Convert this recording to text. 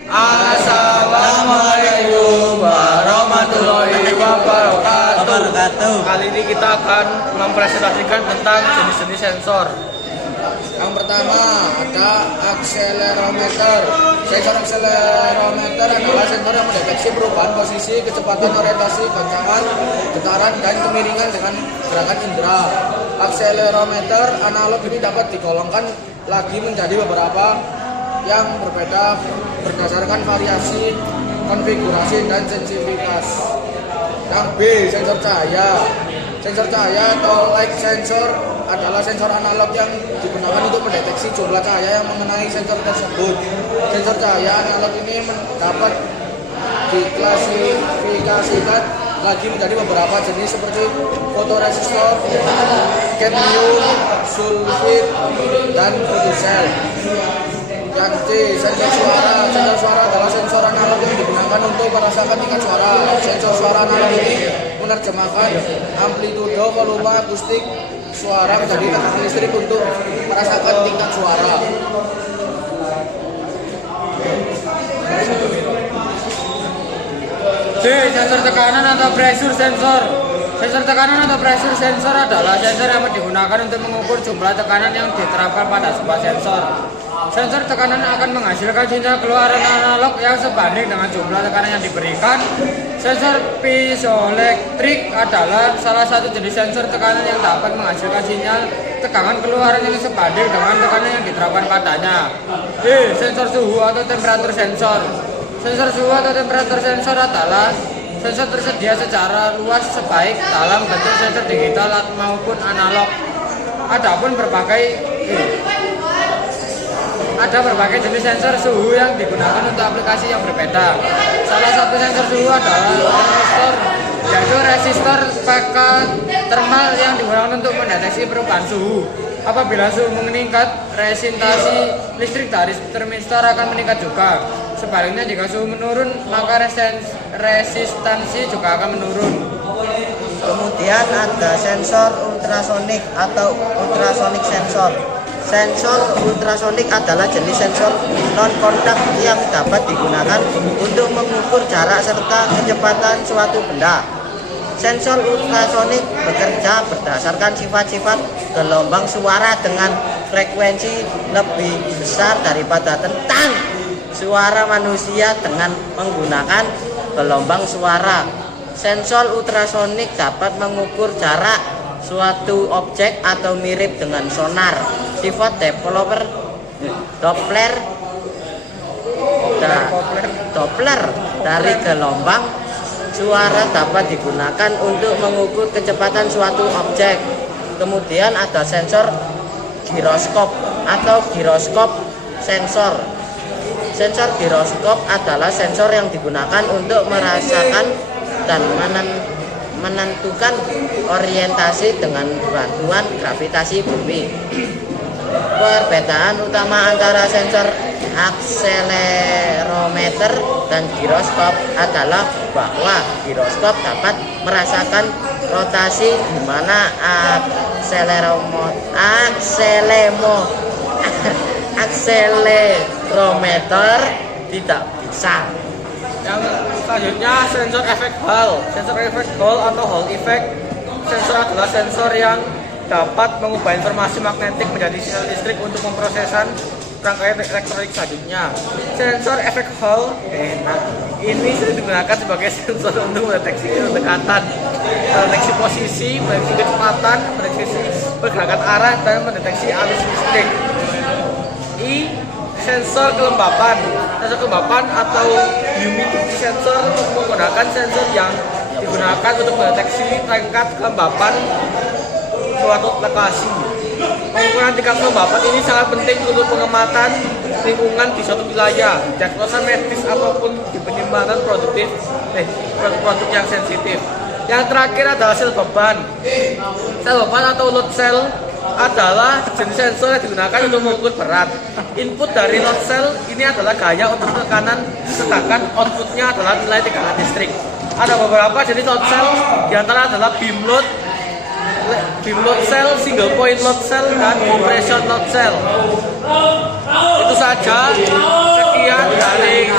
Assalamualaikum warahmatullahi wabarakatuh. Kali ini kita akan mempresentasikan tentang jenis-jenis sensor. Yang pertama ada akselerometer. Sensor akselerometer adalah sensor yang mendeteksi perubahan posisi, kecepatan, orientasi, goncangan, getaran, dan kemiringan dengan gerakan indera. Akselerometer analog ini dapat digolongkan lagi menjadi beberapa yang berbeda berdasarkan variasi, konfigurasi, dan sensitivitas. Yang B, sensor cahaya. Sensor cahaya atau light sensor adalah sensor analog yang digunakan untuk mendeteksi jumlah cahaya yang mengenai sensor tersebut. Sensor cahaya analog ini dapat diklasifikasikan lagi menjadi beberapa jenis seperti fotoresistor, cadmium, sulfit, dan photocell. Yang C, sensor suara. Sensor suara adalah sensor analog yang digunakan untuk merasakan tingkat suara. Sensor suara analog ini menerjemahkan amplitude, volume, akustik suara menjadi tekanan listrik untuk merasakan tingkat suara. D. Sensor tekanan atau pressure sensor. Sensor tekanan atau pressure sensor adalah sensor yang digunakan untuk mengukur jumlah tekanan yang diterapkan pada sebuah sensor. Sensor tekanan akan menghasilkan sinyal keluaran analog yang sebanding dengan jumlah tekanan yang diberikan. Sensor piezoelektrik adalah salah satu jenis sensor tekanan yang dapat menghasilkan sinyal tekanan keluaran yang sebanding dengan tekanan yang diterapkan padanya. E. Sensor suhu atau temperatur sensor. Sensor suhu atau temperatur sensor adalah sensor tersedia secara luas sebaik dalam bentuk sensor digital maupun analog. Ada berbagai jenis sensor suhu yang digunakan untuk aplikasi yang berbeda. Salah satu sensor suhu adalah resistor, yaitu resistor peka thermal yang digunakan untuk mendeteksi perubahan suhu. Apabila suhu meningkat, resistasi listrik dari termistor akan meningkat juga. Sebaliknya, jika suhu menurun, maka resistansi juga akan menurun. Kemudian ada sensor ultrasonik atau ultrasonik sensor. Sensor ultrasonik adalah jenis sensor non-kontak yang dapat digunakan untuk mengukur jarak serta kecepatan suatu benda. Sensor ultrasonik bekerja berdasarkan sifat-sifat gelombang suara dengan frekuensi lebih besar daripada tentang suara manusia dengan menggunakan gelombang suara. Sensor ultrasonik dapat mengukur jarak suatu objek atau mirip dengan sonar. Sifat Doppler dari gelombang suara dapat digunakan untuk mengukur kecepatan suatu objek. Kemudian ada sensor giroskop atau giroskop sensor. Sensor giroskop adalah sensor yang digunakan untuk merasakan dan menentukan orientasi dengan bantuan gravitasi bumi. Perbedaan utama antara sensor akselerometer dan giroskop adalah bahwa giroskop dapat merasakan rotasi di mana akselerometer tidak bisa. Yang selanjutnya sensor efek Hall. Sensor efek Hall atau Hall effect sensor adalah sensor yang dapat mengubah informasi magnetik menjadi sinyal listrik untuk memprosesan rangkaian elektronik selanjutnya. Sensor efek Hall ini sering digunakan sebagai sensor untuk mendeteksi kedekatan, mendeteksi posisi, mendeteksi kecepatan, mendeteksi pergerakan arah, dan mendeteksi arus listrik. I. Sensor kelembapan. Sensor kelembapan atau humidity sensor menggunakan sensor yang digunakan untuk mendeteksi tingkat kelembapan suatu lokasi. Pengukuran tingkat kelembapan ini sangat penting untuk pengamatan lingkungan di suatu wilayah, diagnosa medis ataupun di penyimpanan produk yang sensitif. Yang terakhir adalah sel beban. Sel beban atau load cell adalah jenis sensor yang digunakan untuk mengukur berat. Input dari load cell ini adalah gaya untuk tekanan, sedangkan outputnya adalah nilai tekanan listrik. Ada beberapa jenis load cell, diantara adalah beam load, beam load cell, single point load cell, dan compression load cell. Itu saja. Sekian dari